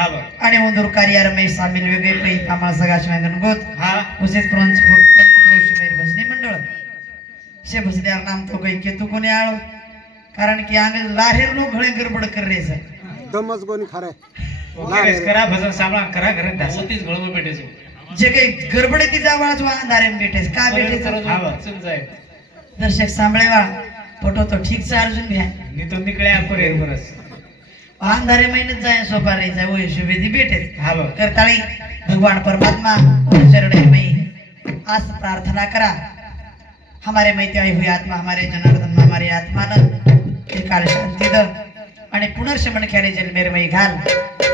आणि उंदूर कार्यार में सामील वेगळे पै कामाळ सगळा शिवांगन गोत उसेच पुरुष मेर भजनी मंडळ शे भजन्यार नाम तो काही केतू कोणी आळो कारण की आम्ही लाहेर नो घळे गडबड कर रे सर दमच कोणी खरे करा भजन सांभाळा करा घरात दासतीच घळम भेटेस जे काही गडबड ती जावाच वा अंधारे भेटेस का भेटेस दर्शक सांभळेवा फोटो तो ठीक से अर्जुन घ्या नी तो निकळे आपरे बरस अंधारे महिन्यात जाय सोपा रे जाय ओय शुभेदी भेटेस करताळी भगवान परमात्मा चरणे में आस प्रार्थना करा हमारे मैते आई हुई आत्मा हमारे जनार्दन हमारी आत्मा न काल शांती द आणि पुनर्शमन ख्यारे जन्मेर मै घाल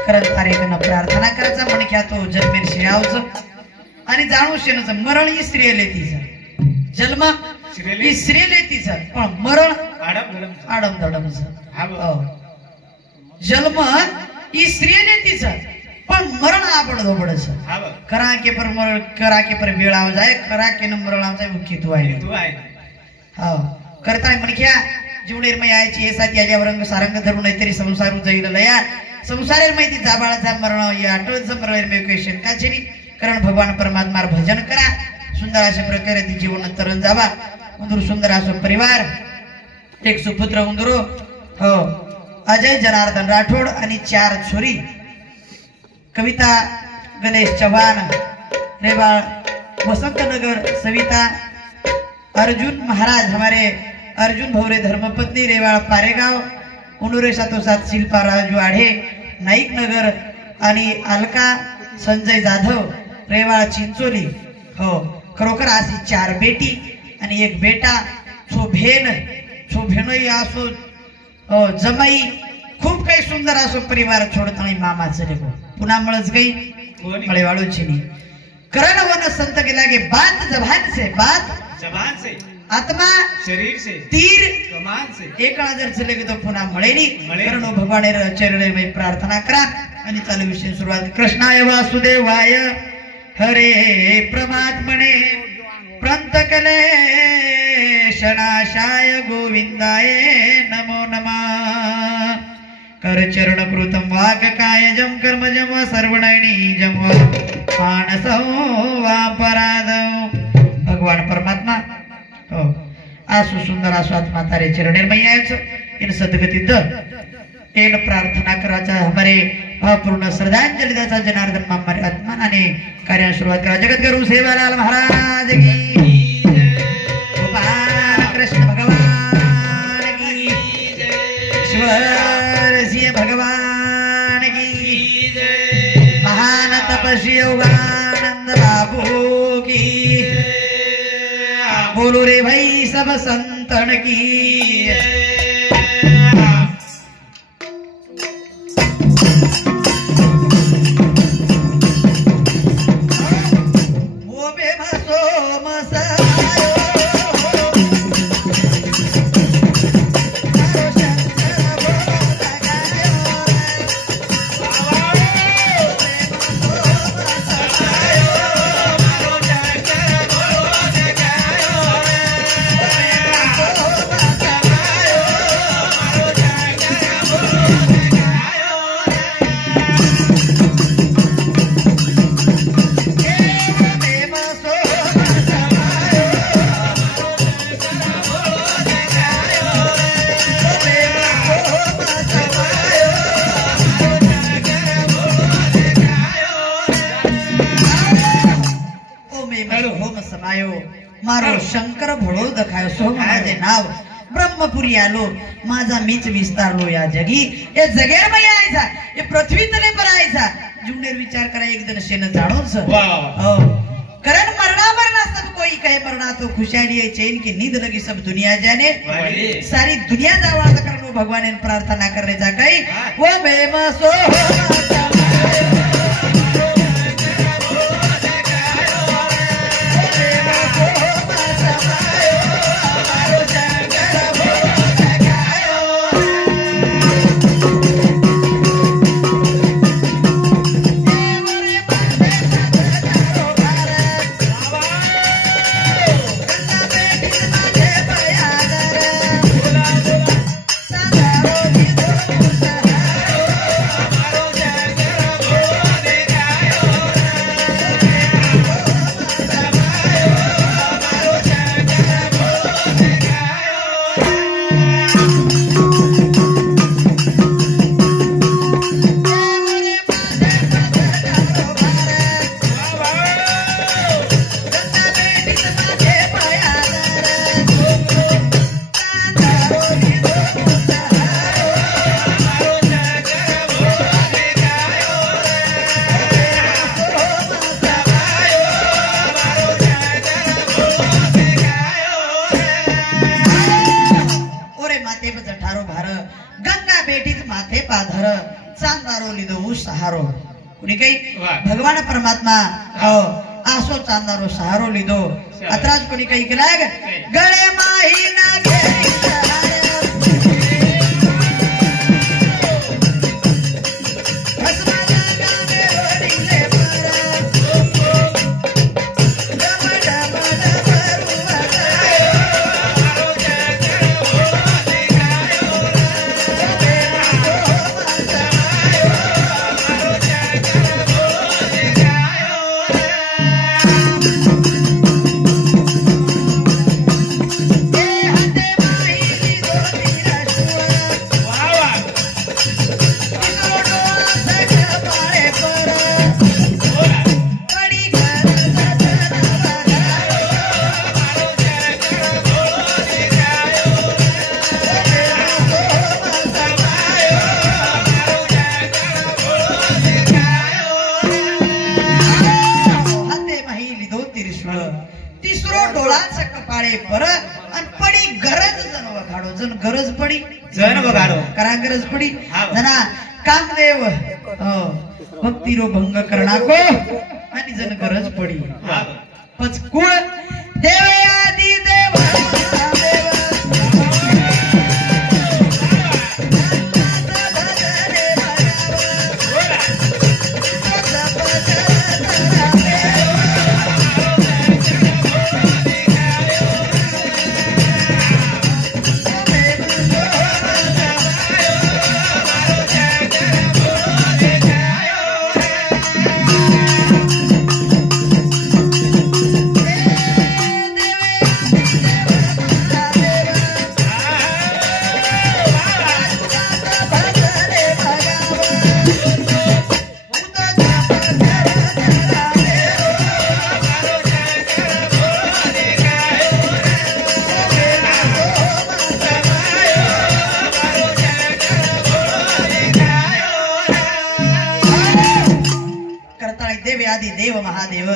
करत तारेकन प्रार्थना करायचा म्हण ख्या तो जन्मेर शिरावचं आणि जाणू शेनच मरण ही स्त्री लेतीच जन्म ही स्त्री लेतीच पण मरण आडम दडमच जन्म ही स्त्री लेतीच पण मरण आपण दोबडच करा के पर वेळ आव जाय करा के न मरण आव जाय मुख्य तू आहे हो करताय म्हण ख्या जीवनेर मै आयची हे साथी आल्यावर रंग सारंग धरून तरी संसारू जाईल लया संसारेर माहिती जाबाळाचा मरण या अटळच मरणेर मे काही शंकाचे नाही कारण भगवान परमात्मा भजन करा सुंदर अशा प्रकारे ती जीवन तरण जावा उंदूर सुंदर असो परिवार एक सुपुत्र उंदूर हो अजय जनार्दन राठोड आणि 4 छोरी कविता गणेश चव्हाण रेवाड़ वसंत नगर सविता अर्जुन महाराज हमारे अर्जुन भवरे धर्मपत्नी रेवाड़ पारेगाव उनुरे 7 शिल्पा राजू आढे नाईक नगर आणि अलका संजय जाधव रेवाड़ चिंचोली हो खरोखर अशी 4 बेटी आणि 1 बेटा छोभेन असो जमाई खूप काही सुंदर असो परिवार छोडत आणि मामाचं लेको पुन्हा मळच गई मळेवाळूची नी करण वन संत के लागे बात जबान से आत्मा शरीर से तीर कमान से एक जर चले तो पुन्हा मळेनी करण भगवान चरणे में प्रार्थना करा आणि चालू विषय सुरुवात कृष्णाय वासुदेवाय हरे परमात्मने प्रंतकले शनाशाय गोविंदाय नमो नमः कर चरण कृतम वाक कायजम कर्मजम सर्वणैनिजम मानसो वापराधव भगवान परमात्मा हो आसु सुंदर आसु आत्मा तारे चरणेर में आयच इन सदगति द इन प्रार्थना कराचा हमारे भावपूर्ण श्रद्धांजलि दाचा जनार्दन हमारे आत्मा ने कार्य शुरुआत करा जगत गुरु सेवालाल महाराज की गोपाल कृष्ण भगवान की ईश्वर सिंह भगवान की महान तपस्वी योगानंद बाबू की बोलो रे भाई सब संतन की वो बेमसो मसायो मारो शंकर भोळो दखायो सो माझे नाव ब्रह्मपुरी आलो माझा मीच विस्तारलो या जगी ये जगेर मै आयसा ये पृथ्वी तले पर आयसा जुनेर विचार करा एक दिन शेन जाणोच हो करण मरना सब कोई कहे मरना तो खुशहाली है चैन की नींद लगी सब दुनिया जाने सारी दुनिया जावा करण भगवान ने प्रार्थना कर रे जा गई वो बेमसो सहारो कुणी काही वाह. भगवान परमात्मा हो आसो चांदारो सहारो लीधो अत्राज कुणी काही केला गळे माही ना घेई सहारे. तिसरो डोळाचा कपाळे पर आणि पडी गरज जण बघाडो जण गरज पडी जण बघाडो करा गरज पडी जना कामदेव भक्तिरो भंग करणाको आणि जण गरज पडी पच कुळ देव आदि देव आदि देव महादेव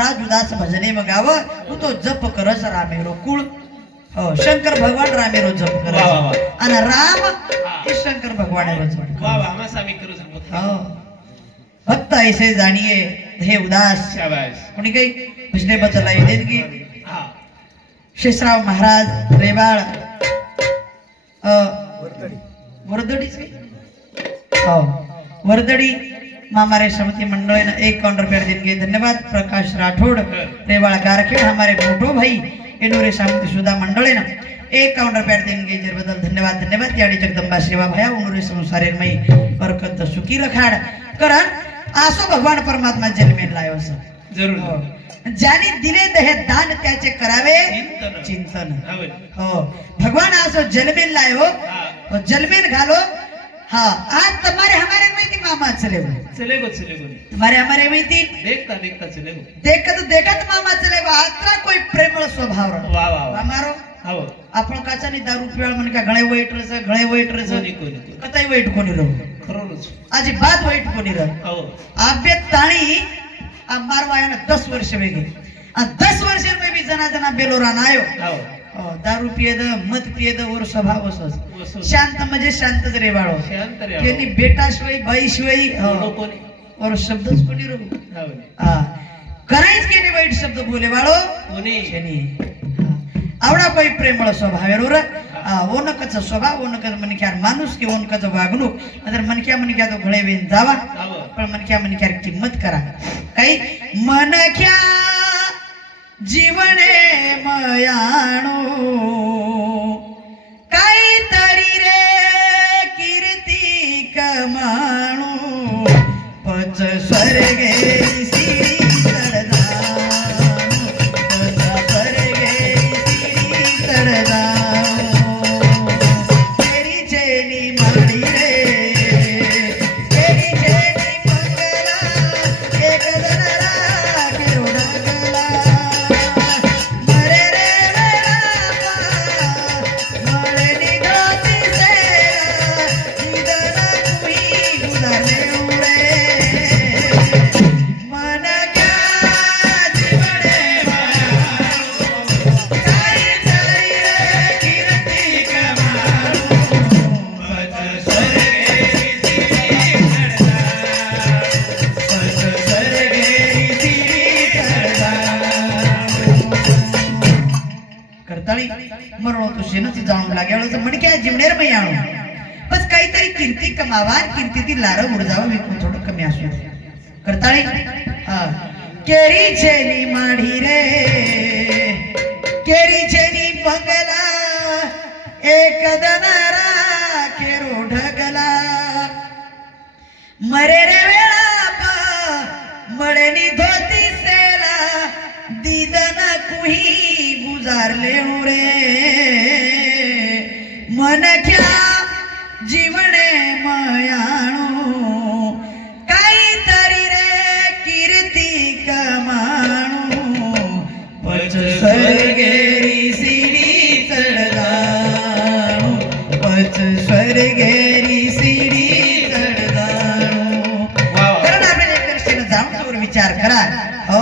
राजुदास भजने मगाव तू तो जप करस रामेरो कुळ हो शंकर भगवान रामेरो जप कर आणि राम हे शंकर भगवान जप वाह वाह हम स्वामी करू सकतो हो भक्त ऐसे जानिए हे उदास शाबाश कोणी काही भजने बदलाई देन की हां शेषराव महाराज रेवाळ वर्दडी हो वर्दडी हमारे समिति मंडल ने 1 काउंटर पेड़ देंगे धन्यवाद प्रकाश राठौड़ रेवाड़ा गारखेड़ हमारे मोटो भाई एनोरे समिति सुधा मंडल ने 1 काउंटर पेड़ देंगे जर बदल धन्यवाद धन्यवाद याडी जगदंबा सेवा भया उनोरे संसार में बरकत सुखी रखाड़ करण आसो भगवान परमात्मा जन्मेन लायो स जरूर ज्याने दिले दहे दान त्याचे करावे चिंतन हो भगवान आसो जन्मेन लायो और जन्मेन घालो हाँ आज तुम्हारे हमारे में थी मामा चलेगो तुम्हारे हमारे में थी देखता देखता चलेगो देखत मामा चलेगो आत्रा कोई प्रेमळ स्वभाव रो वाह वाह हमारो हो आपण काचानी दारू पिवाळ म्हण का गळे वाईट रस कतई वाईट कोणी रो खरोच आज बात वाईट कोणी रो हो आबे ताणी आ मारवाया ना 10 वर्ष वेगे आ 10 वर्ष में भी जना बेलोरा ना आयो हो दारू पियेद मत पियेद और स्वभाव असस शांत म्हणजे शांतच रे बाळो शांत रे त्यांनी बेटा शिवाय बाई शिवाय और शब्दच कोणी रो हां करायच केने वाईट शब्द बोले बाळो कोणी शेनी आवडा कोई प्रेमळ स्वभाव रो रे ओनकच स्वभाव ओनकच मनक्यार माणूस की ओनकच वागणूक नंतर मनक्या तो घळे वेन जावा पण मनक्यार किंमत करा काही मनक्या जीवने मयाणो काही तरी रे कीर्ती कमाणो पच स्वर्गे सिरी लागेल म्हणक्या जिमनेर मै आणू बस काहीतरी कीर्ती कमावा कीर्तीतील लार उडजावा विकून थोडं कमी असू करताळी हा केरी चेनी माढी रे केरी चेनी बंगला एक दनारा केरो ढगला मरे रे वेळा मळणी धोती सेला दीदन कुही गुजारले रे मन क्या जीवने मयाणू काहीतरी रे कीर्ती कमाणू पच स्वर्गेरी सीडी चढगाणू पच स्वर्गेरी सीडी विचार करा हो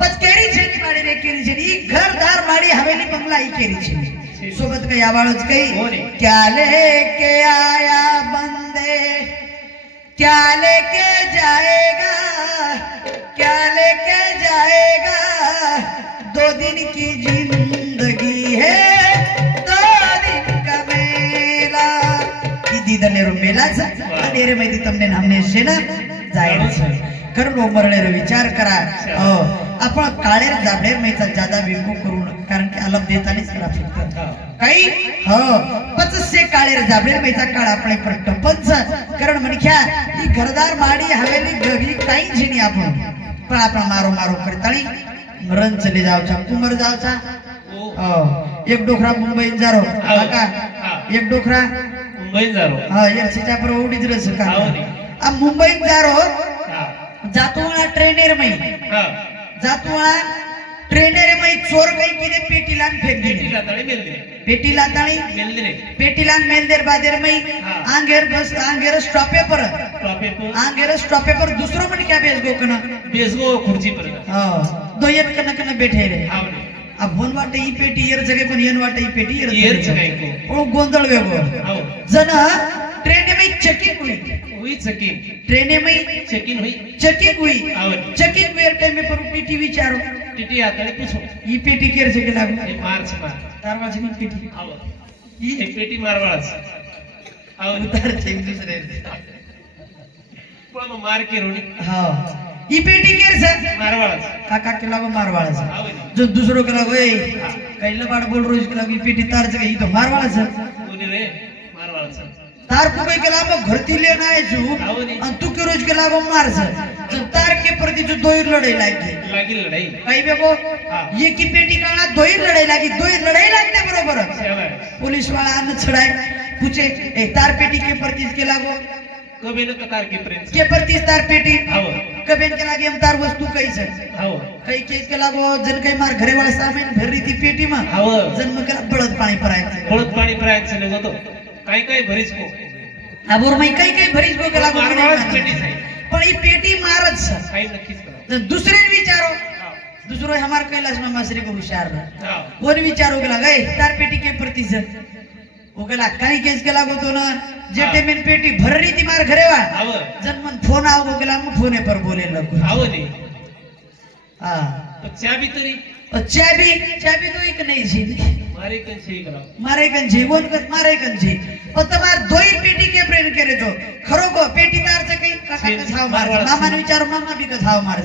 बस केरी छेनी माडी रे केरी छेनी घरदार माडी हवेली बंगला ही केरी छेनी सोबत काही आवाळच काही क्या लेके आया बंदे क्या लेके जाएगा क्या लेके जाएगा 2 दिन की जिंदगी है 2 दिन का मेला किती दनेरो मेलाच आणि रे माहिती तमने नामने शेना जायचं करून मरलेलो विचार करा आपण काळेर जाबडेर मैचा जादा विमू करून कारण की अलग देतानीच करा फक्त काही हो पचसे काळेर जाबडेर मैचा काळ आपले पर टपच कारण म्हणख्या ही घरदार माडी हवेली गवी काही जिनी आपण पण आपण मारो मारो करताळी मरण चले जावचा तू मर जावचा एक डोखरा मुंबई जारो काका एक डोखरा मुंबई जारो हा यार सीता पर उडीच रस का आ मुंबई जारो जातुळा ट्रेनेर मै जातुळा ट्रेनेर मै चोर काही किने पेटीला फेक दिले पेटीला ताळी पेटीला मेलदेर बादेर मै आंगेर बस आंगेर स्टॉपे पर दुसरो पण क्या बेसगो खुर्ची पर दो एक कन बैठे रे अब वन वाटे ही पेटी यर जगह पण येन वाटे ही पेटी यर जगह ओ गोंधळ वेगो जन ट्रेन में चेकिंग हुई चेकिंग ट्रेन में चेकिंग हुई चेकिंग वेर टाइम में पर पीटी विचारो टीटी आतले पूछो ई पेटी केर से के लागो ए मार्च मार तारवाची में पेटी आव ई पेटी मारवाळच आव उतार छे दुसरे पण मार के रोणी हां ई पेटी केर से मारवाळच काका के लागो मारवाळच जो दूसरो के लागो ए कैला बाड बोल रोज के लागो ई पेटी तार से ई तो मारवाळच कोनी रे मारवाळच तार को के लागो घरती लेना है जो और तू के रोज के लागो मार से जो तार के प्रति जो दोईर लड़ाई लागी लड़ाई कई बेको ये की पेटी काला दोईर लड़ाई लागते बरोबर पुलिस वाला आन छड़ाए पूछे ए तार पेटी के प्रति के लागो कबे न तार के प्रति तार पेटी कबे के लागे हम तार वस्तु कई से कई केस के लागो जन कई मार घरे वाला सामान भर रही थी पेटी में जन्म के बळद पाणी परायचं से लगो तो काय काय भरीच को अबोर मै काय काय भरीच को लागो पण ई पेटी मारच काही नक्कीच करा दुसरे विचारो दूसरो हमार कैलाश में मासरी को होशियार कोन विचारो गेला गए तार पेटी के प्रति से ओ गेला काही केस के लागो तो ना जेटे में पेटी भर रही थी मार घरे वा जन्मन फोन आओ गेला हम फोने पर बोले लगो आओ नहीं हां तो चाबी तरी चाबी तो एक नहीं जी मारे कन जीवन कत मारे कन जी और तमार दोई पेटी के प्रेम करे तो खरो को पेटी तार से कई काका के छाव मार मामा ने विचार मामा भी के छाव मार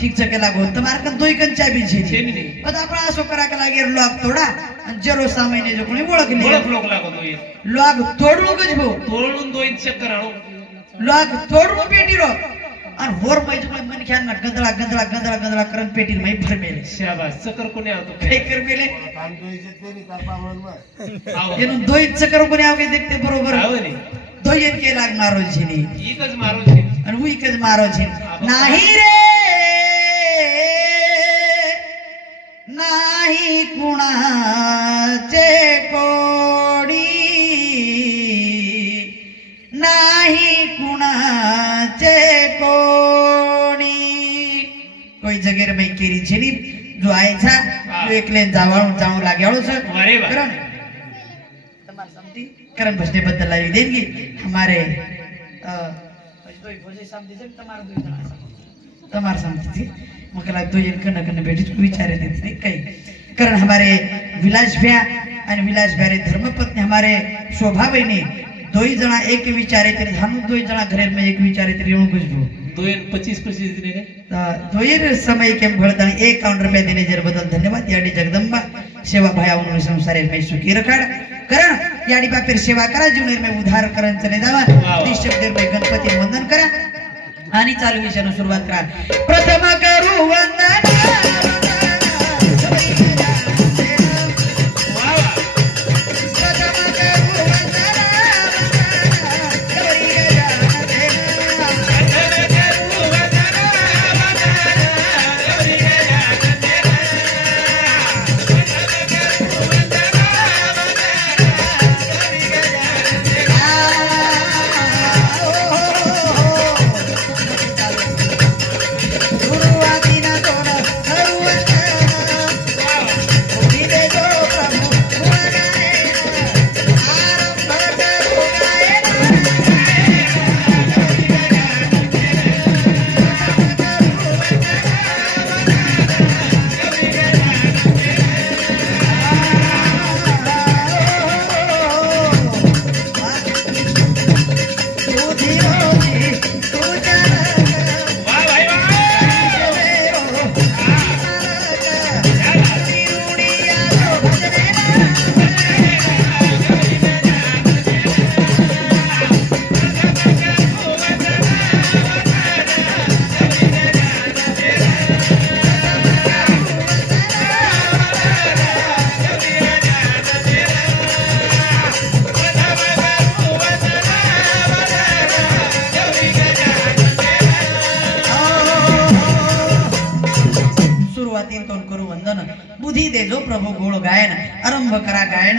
ठीक से के लागो तमार कन दोई कन चाबी छे पता आपण असो करा के लागे लॉक तोडा आणि जरो सामान्य जो कोणी ओळखली लॉक लागो दोई लॉक तोडलो गज भो तोडून दोई चक्कर आणो लॉक तोडलो पेटी रो और होर मैज में मन ख्याल ना गंदला करन पेटी में भर मेले शाबाश चक्कर कोने आवतो काय कर मेले येनु दोई चक्कर कोने आवके देखते बरोबर आवनी दोई के लाग मारो छीनी एकच मारो छे आणि उ एकच मारो छे नाही रे नाही कुणाचे कोडी नाही कुणाचे कोणी कोई जगेर में केरी छेनी जो आए था जो एकले जाऊ लाग्याळो छ करण तमार समती करण भजने बद्दल लावी देंगे हमारे भोजे समती से तमार समती थी मकला दो जन कन कन बैठी विचारे देती नहीं कई करण हमारे विलास भैया आणि विलास ब्यारे धर्मपत्नी हमारे शोभा बहिणी दोई जना एक विचारे तरी हम दोई जना घरे में एक विचारे तरी येऊन गुजरो 25 दिने दोई समय के भळताना 51 रुपये देणे जर बदल धन्यवाद याडी जगदंबा सेवा भायावरून संसारे में सुखी रखाड करा याडी बापेर सेवा करा जीवनेर में उद्धार करन चले जावा निश्चित में गणपती वंदन करा आणि चालू विषयाने सुरुवात करा प्रथम करू वंदन बुद्धि दे जो प्रभु गोळ गायन आरंभ करा गायन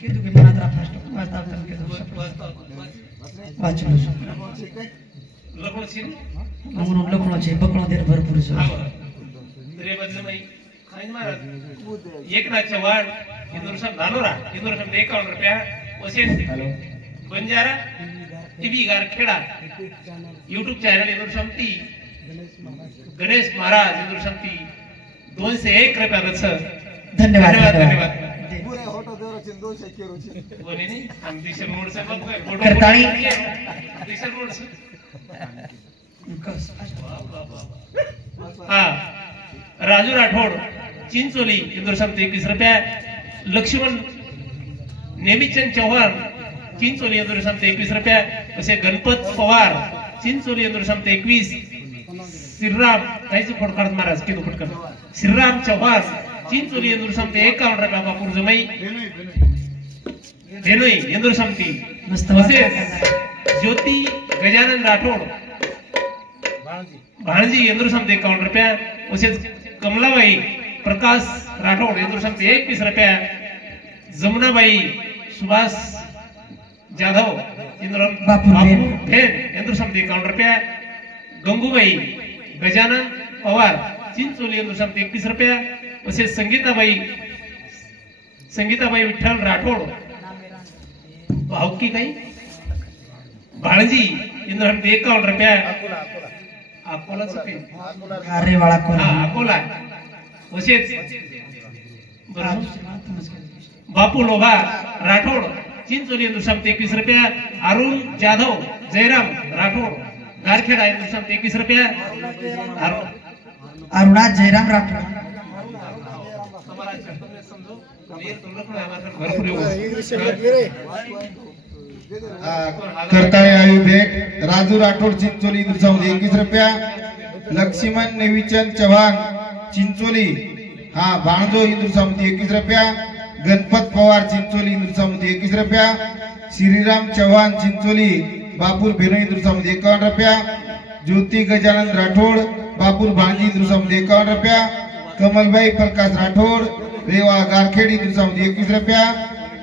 के तू के मनात रा फर्स्ट वाचता के वाचलो लखण छी हमरो लखण छे बकळो देर भरपूर छे रे बदलमई खाइन महाराज एकनाथ चव्हाण इंदुरसम धानोरा इंदुरसम 51 रुपया वसेन Banjara TV Garkheda YouTube channel इंदुरसमती गणेश महाराज इंदुरसमती 201 रुपया रच धन्यवाद धन्यवाद पुरे फोटो देवरचे 200 केरोचे कोणी नाही हम दिशा मोड से फोटो करताळी दिशा मोड से कस हां राजू राठोड चिंचोली इंदुरसमती 21 रुपया लक्ष्मण नेमीचंद चव्हाण चिंचोली इंदुरसमती 21 रुपया असे गणपत पवार चिंचोली इंदुरसमती 21 श्रीराम काहीच फोटकाढत महाराज किती फोटकाढत श्रीराम चव्हाण चिंचोली इंदुरसमती 51 रुपया बापूर जमाई धेनोई इंदुरसमती मस्त ज्योती गजानन राठोड भाणजी इंदुरसमती 51 रुपया तसेच कमलाबाई प्रकाश राठोड इंदुरसमती 21 रुपया जमुनाबाई सुभाष जाधव बापू भेन इंदुरसमती 51 रुपया गंगूबाई गजानन पवार चिंचोली इंदुरसमती 21 रुपया तसेच संगीताबाई विठ्ठल राठोड भावकी काही भाणजी इंदुरसमती 51 रुपया अकोलाच अरे वाळा कोण अकोला तसेच बापू लोभा राठोड चिंचोली इंदुरसमती 21 रुपया अरुण जाधव जयराम राठोड गारखेडा इंदुरसमती 21 रुपया अरुणा जयराम राठोड करताळे आयु भेट राजू राठोड चिंचोली इंदुरसमती 21 रुपया लक्ष्मण नेवीचंद चव्हाण चिंचोली हा भाणजो इंदुरसमती 21 रुपया गणपत पवार चिंचोली इंदुरसमती 21 रुपया श्रीराम चव्हाण चिंचोली बापूर भेनोई इंदुरसमती 51 रुपया ज्योती गजानन राठोड बापूर भाणजी इंदुरसमती 51 रुपया कमलबाई प्रकाश राठोड रेवा गारखेड इंदुरसमती 21 रुपया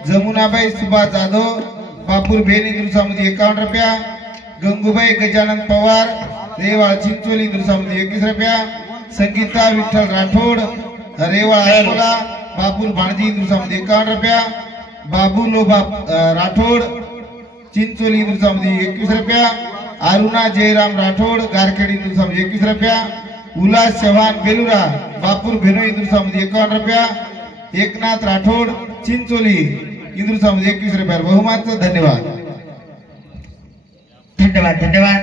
जमुनाबाई सुभाष जाधव बापूर भेन इंदुरसमती 51 रुपया गंगूबाई गजानन पवार रेवा चिंचोली इंदुरसमती 21 रुपया संगीता विठ्ठल राठोड रेवा अकोला बापूर भाणजी इंदुरसमती 51 रुपया बाबू लोभा राठोड चिंचोली इंदुरसमती 21 रुपया अरुणा जयराम राठोड गारखेड इंदुरसमती 21 रुपया उल्लास चव्हाण बेलुरा बापूर भेनोई इंदुरसमती 51 रुपया एकनाथ राठोड चिंचोली इंदूर समती 21 रुपये बहुमानचं धन्यवाद. धन्यवाद धन्यवाद.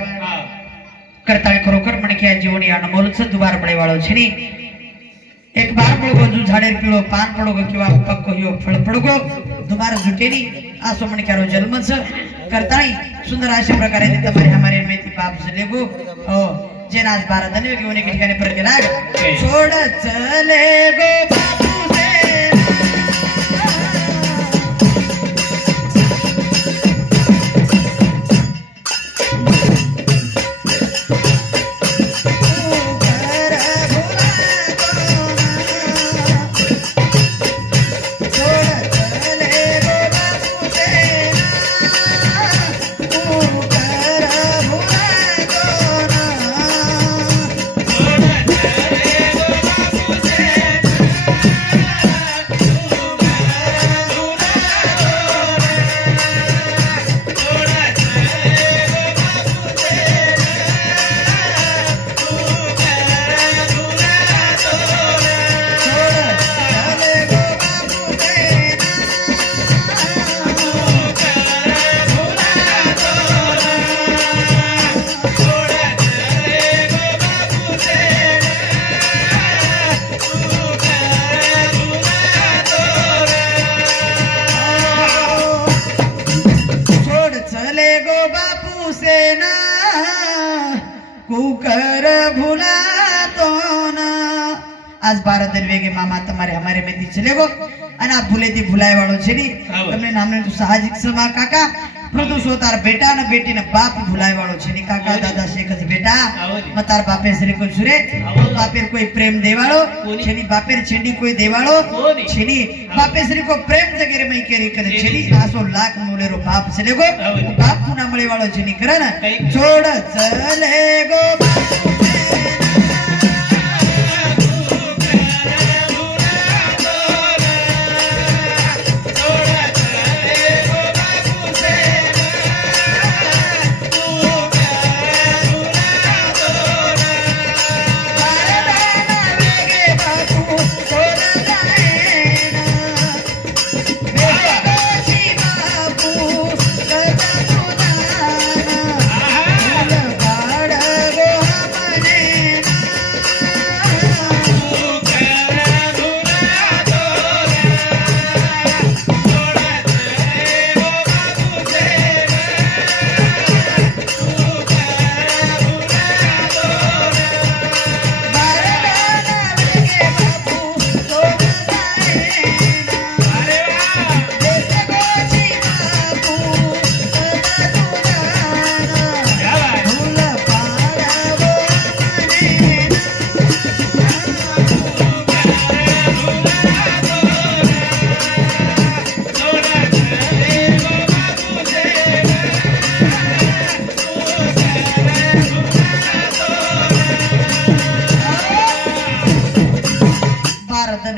करताळे खरोखर म्हणके जीवनी अनमोलच दुबार बळे वाळो छिनी एक बार पडगो जू झाडेर पिळो पान पडगो किंवा पक्को हियो फळ पडगो दुबार जुटेनी आसो म्हणक्यारो जन्मच करताळी सुंदर अशा प्रकारे तुम्हारे हमारे मेथी बाप चलेगो हो जेन आज 12 धन्य घेऊन एक ठिकाणी परत गेला छोड चले गो बापू से आज 12 दिन वेगे मामा तुम्हारे हमारे में दी चले गो અને આ ભૂલેથી ભૂલાય વાળો છે ની તમને નામને તો સાહજિક સમા કાકા પરંતુ સો તાર બેટા ને બેટી ને બાપ ભૂલાય વાળો છે ની કાકા દાદા શેખ જ બેટા મતાર બાપે શ્રી કોઈ સુરે બાપે કોઈ પ્રેમ દેવાળો છે ની બાપે છેડી કોઈ દેવાળો છે ની બાપે શ્રી को प्रेम जगेरे में केरी करे છે ની આસો લાખ મૂલેરો બાપ ચલે ગો બાપ ના મળે વાળો છે ની કરે ને છોડ ચલે ગો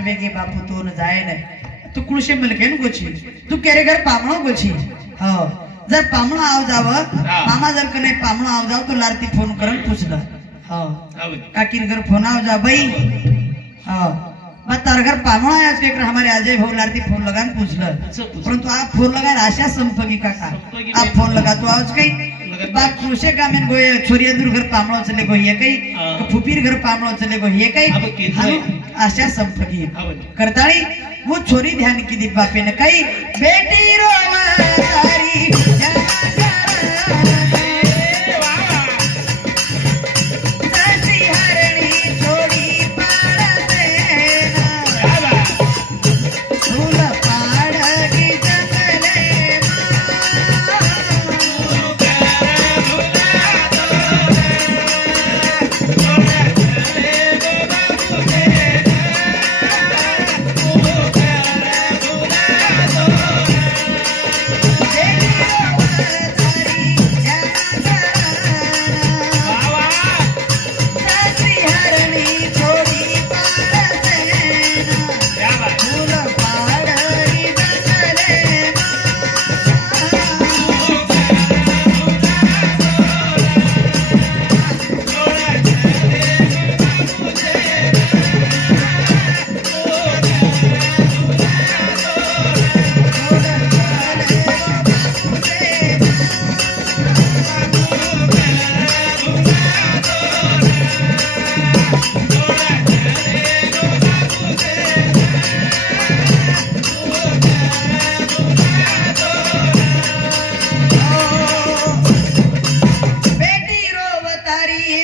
वेगे बापू तो न जाए न तू कुळशे मलकेन गोची तू केरे घर पामणो गोची हो जर पामणो आव जाव मामा जर कने पामणो आव जाव तो लारती फोन करन पूछला हो काकीर घर फोन आव जा भाई हो मत तार घर पामणो आया के हमारे अजय भाऊ लारती फोन लगान पूछला परंतु आप फोन लगा आशा संपगी काका आप फोन लगा तो आज कई बाप कुळशे कामेन गोय छोरिया दूर घर पामणो चले गो ये कई फुपीर घर पामणो चले गो ये कई आशा संपगी करताळी वो छोरी ध्यान की दी बापे ने कई बेटी रोवा तारी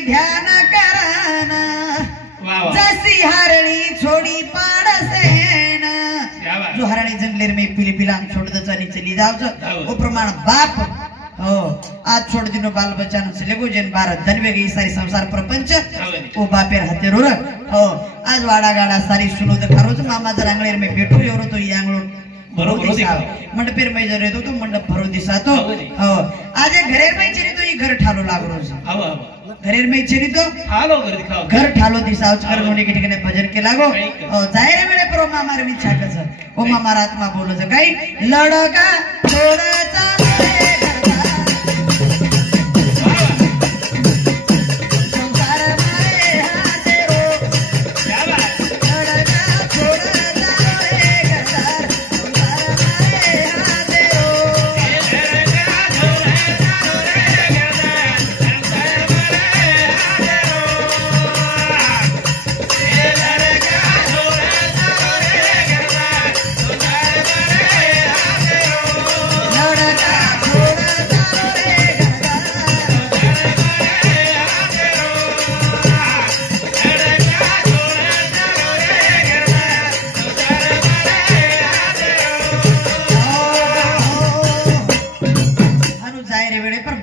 ध्यान कराना वा वा जशी हरणी छोडी पाडसेन क्या बात. जो हरणी जंगलेर में पिली पिलांग छोड़ दो चली चली जाओ हो. वो प्रमाण बाप हो आज छोड़ दिनो बाल बच्चा से लेगो जेन भारत धनवे गई सारी संसार प्रपंच वो बापेर हाथे रोर हो आज वाड़ा गाड़ा सारी सुनो देखा रोज मामा जर आंगळेर में बैठो एवरो तो यांगळो भरो दिसा मंडपेर में जर तो मंडप भरो दिसा तो हो आज घरेर में चली तो ये घर ठालो लागरो छे आवा घरेर में चली तो हालो घर दिखाओ घर ठालो दिसा कर नोने के ठिकाणी भजन के लागो हो जायरे वेळे पर मामा रे विचार कस ओ मामा आत्मा बोलो छ काही लडका थोडाचा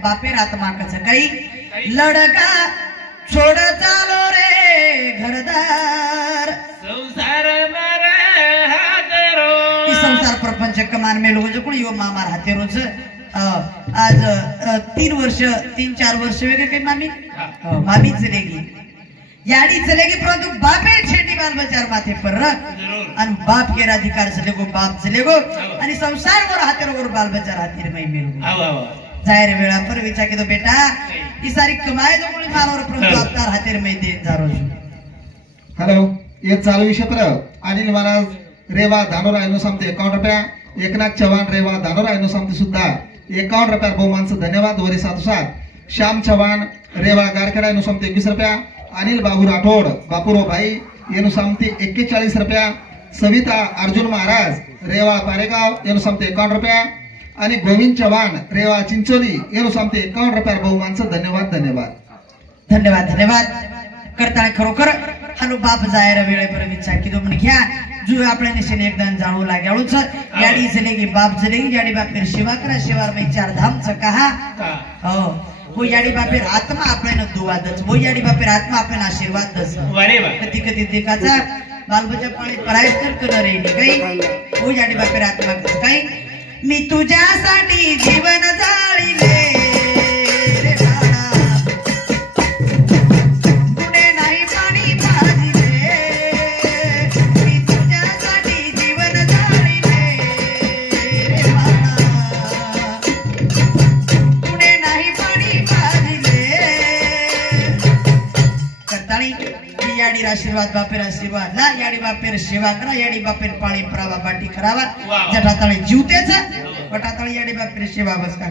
बापेर आत्मा कस काही लडका छोड चालो रे घरदार संसार मारे हातेरो ई संसार प्रपंच कमान में लोग जो कोणी यो मामार हाते रोज आज 3-4 वर्ष वेगळे काही मामी मामी चलेगी याडी चलेगी परंतु बापे छेटी बाल बचार माथे पर आणि बाप के अधिकार चलेगो बाप चलेगो आणि संसार वर हाते रो बाल बचार हाते में मिलो आवा आवा जाहिर वेळा पर विचार के तो बेटा ई सारी कमाई जो कोणी मानवर प्रभु अवतार हातेर में दे जारो हेलो ये चालू विषय पर अनिल महाराज रेवा धानोरा एनो समते 51 रुपया एकनाथ चव्हाण रेवा धानोरा एनो समते सुद्धा 51 रुपया बहुमानचं धन्यवाद वरी साथ श्याम चव्हाण रेवा गारखेडा एनो समते 21 रुपया अनिल बाबू राठोड बापुरो भाई एनो समते 41 रुपया सविता अर्जुन महाराज रेवा पारेगाव एनो समते 51 रुपया आणि गोविंद चव्हाण रेवा चिंचोली एनो समते 51 रुपया बहुमानचं धन्यवाद धन्यवाद धन्यवाद धन्यवाद करता खरोखर हालो बाप जायर वेळे पर विचार किदो म्हण घ्या जो आपल्या निशेने एकदान जाणू लाग्याळू छ याडी चलेगी बाप चलेगी याडी बापेर सेवा करा सेवार में 4 धाम च कहा हो वो याडी बापेर आत्मा आपल्याला दुआ दच वो याडी बापेर आत्मा आपल्याला आशीर्वाद दच वारे वा कधी कधी देखाचा बालबच्चा पाणी परायस्तर कर रे काही वो याडी बापेर आत्मा काही मी तुझ्यासाठी जीवन जाळीले रे बाळा पुणे नाही पाणी भाजीले मी तुझ्यासाठी जीवन जाळीले रे बाळा पुणे नाही पाणी भाजीले करताळी याडी आशीर्वाद बापेर आशीर्वाद ला याडी बापेर सेवा करा याडी बापेर पाणी परावा बाटी करावा जटाताळी जीवतेच वटाताळी याडी बापेर सेवा बस का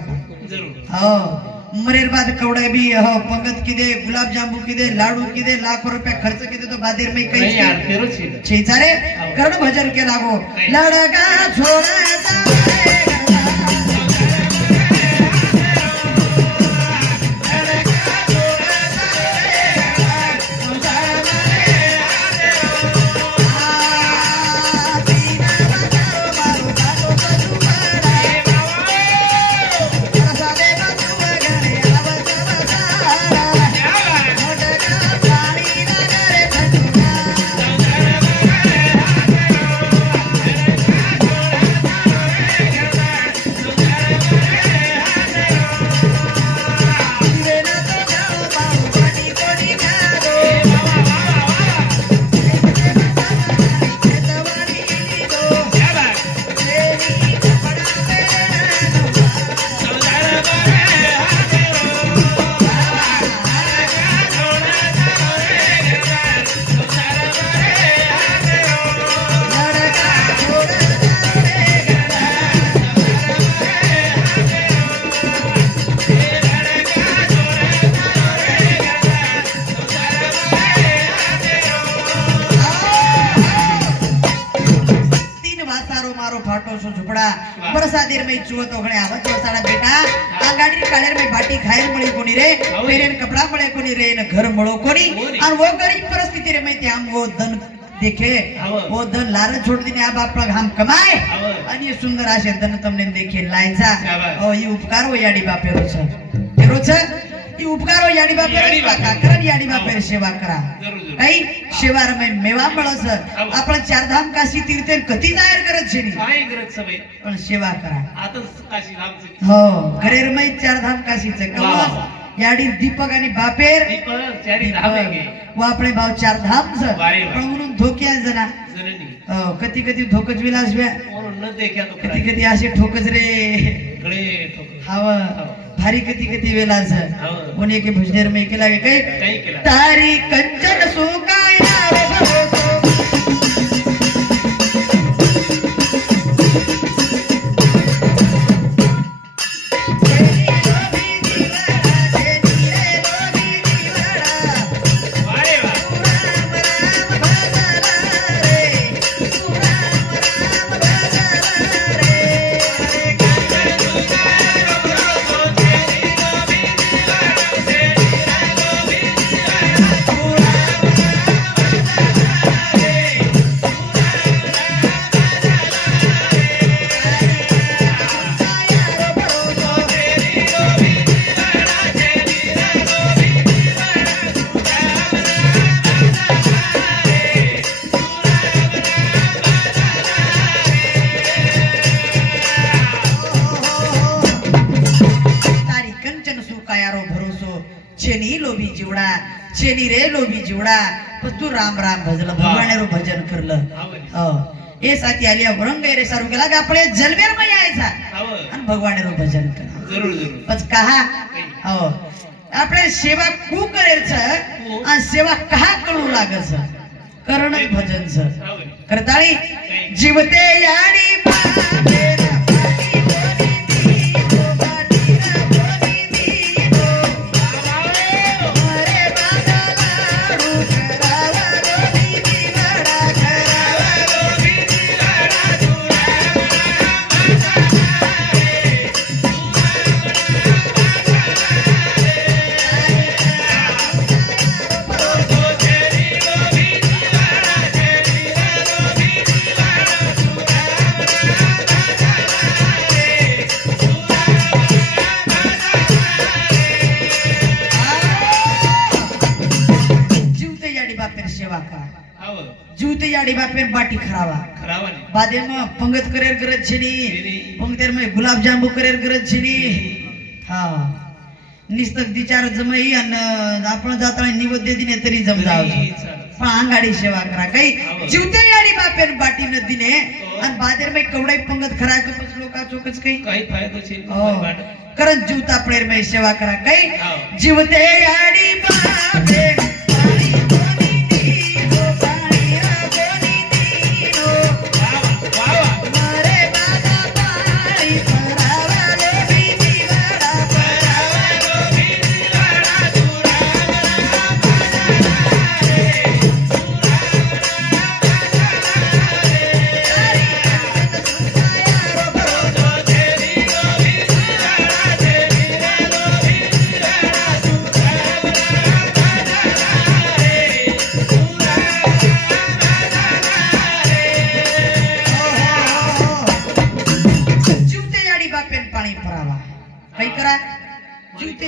जरूर हो मरेर बाद कवडा भी हो पंगत किदे गुलाब जांबू किदे लाडू किदे लाखों रुपया खर्च किदे तो बादेर में नहीं यार कई फेरो छी छेचारे कर्ण भजन के लागो लड़का छोड़ा वसा देर में चुवत ओगणे आवत वसाड़ा बेटा आ गाड़ी काळेर में बाटी खायर मळी कोणी रे पेरेन कपड़ा मळे कोणी रे न घर मळो कोणी और वो गरीब परिस्थिति रे में त्याम वो धन देखे वो धन लालच छोड़ दीने आ बाप हम कमाए आणि ये सुंदर आशे धन तमने देखे लायचा ओ ये उपकार हो याडी बापेरो छ तेरो छ ये उपकार हो याडी बापेरो का करन याडी बापेर सेवा करा काही सेवा रे मेवा मळस आपण चार धाम काशी तीर्थ कधी जाहीर करत छे काय करत सबे पण सेवा करा आता काशी धामची हो घरेर मै चार धाम काशीच कवा याडी दीपक आणि बापेर दीपक चारी धामे गे वो आपले भाव चार धाम छ पण म्हणून धोक्या जना जननी हो कधी कधी धोकच विलास व्या म्हणून न देख्या तो कधी कधी असे ठोकच रे गळे ठोक हाव भारी कधी कधी वेलास कोणी के भुजनेर में केला काही काय केला तारी कंचन सुकाया रे भरोसो चेनी रे लोभी जीवड़ा पण तू राम राम भजलं भगवानेरो भजन करलं हो ए साथी आलिया वरंगे रे सारू गेला आपले जलमेर में यायचा आणि भगवानेरो भजन कर जरूर जरूर पच कहा हो आपले सेवा कू करेच आणि सेवा कहा करू लागस करणच भजन स करताळी जीवते याडी बाबेरा जीवते याडी बापेर बाटी खरावा बादे में पंगत करेर गरज छनी पंगतेर में गुलाब जांबू करेर गरज छनी हां निस्तक दिचार जमई अन आपण जातळी निवेद्य दिने तरी जम जाव पण आंगाडी सेवा करा काही जीवते याडी बापेर बाटी न दिने अन बादेर में कवडाई पंगत खरा के पछ लोका चोकच काही फायदो छे करन जीवता प्रेर में सेवा करा काही जीवते याडी बापेर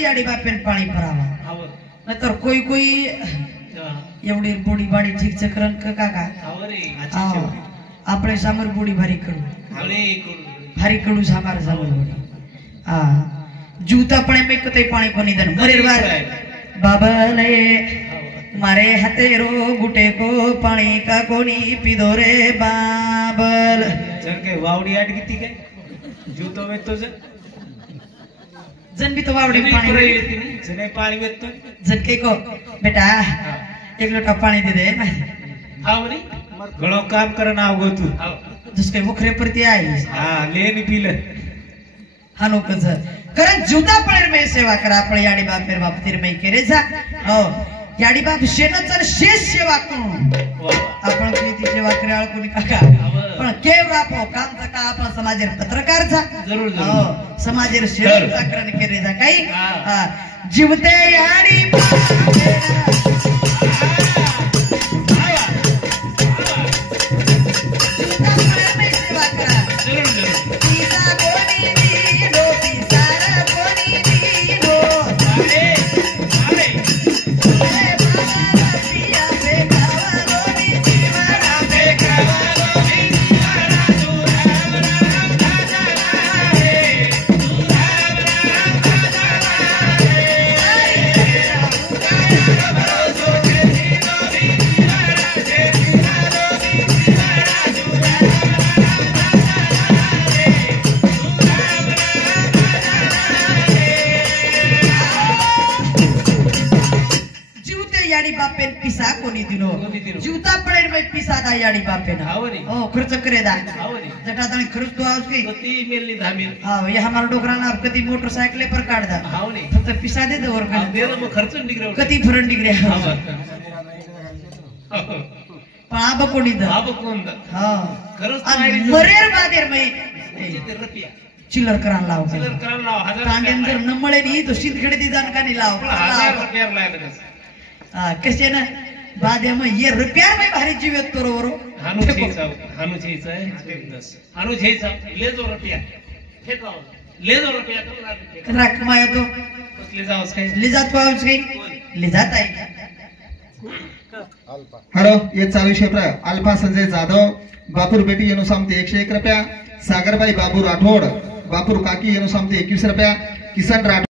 याडी बापेन पाणी भरावा नंतर कोई एवढी बोडी बाडी ठीक चक्रन काका आपले सामर बोडी भारी कडू सामर बोडी जूता पणे में कतई पाणी कोनी दन मरेर बार बाबले मारे हाथे रो गुटे को पाणी का कोनी पीधो रे बाबल जन के वावडी आट गीती काय जूतो में तो जन भी तो वावडी पानी जने पानी में तो जन के को बेटा एक लोटा पानी दे दे हां रे घणो काम करना आवगो तू जिसके मुखरे प्रति आई हां लेनी पीले हानो कज कारण जूता पळेर में सेवा करा आपण याडी बापेर बापतीर में केरे जा हो याडी बाप शेणच शेष सेवा करून वा. आपण किती सेवा कराल कोणी काका आवं. पण केव रापो कामचा का आपण समाजेर पत्रकारचा जरूर जरूर हो समाजेर तर. शेणचा करण केले जा काही हा. हा. जीवते याडी सेवा करा जरूर जरूर पिसा कोणी दिलो पिसार कोणी दिलो अरे अरे अरे बाबा पिया बेकावा लोणी जीवना बेकावा लोणी जीवना तू राम राम राजा रे तू राम राम राजा रे भरोसो के जीनो भी जीवना जे जीना भी जीवना तू राम राम राजा रे तू राम राम राजा रे जीवते याडी बापेन पिसा कोणी दिलो कोणी दिलो. जीवता पडेल बाई पिसा दा याडी बापेन हाव रे. हो खर्च करे दा हाव रे. जटात आणि खर्च तो आउस की कती मेलनी धामील हा ये हमारा डोकराना आप कधी मोटरसायकल पर काढ दा हाव रे. फक्त पिसा दे दवर दे ना मग खर्च निघरे कधी फरण डिग्री पण आब कोणी दा बाबा कोण दा? हा खरंच आणि माहिती. मरेर बादेर मै ते रुपया चिल्लर करायला लाव चिल्लर करायला लाव, 1000 कांडेन जर रुपया नमळे नी तो शीतखेडे दी जाण का नी लाव पण 1000 रुपया लागला तसं. हा कसे ना बादे मग ये रुपयार मै भारी जीव येत बरोबर हानू छेचा हानू छेचा ले जो रुपया फेक लाव. ले जो रुपया करा राख माया तो कसले जावस काय ले जात पाऊस काही ले जात आहे हॅलो ये चालू विषय अल्फा संजय जाधव बापूर बेटी येणू सामते 101 रुपया सागरबाई बाबू राठोड बापूर काकी येणू सामते 21 रुपया किसन राठोड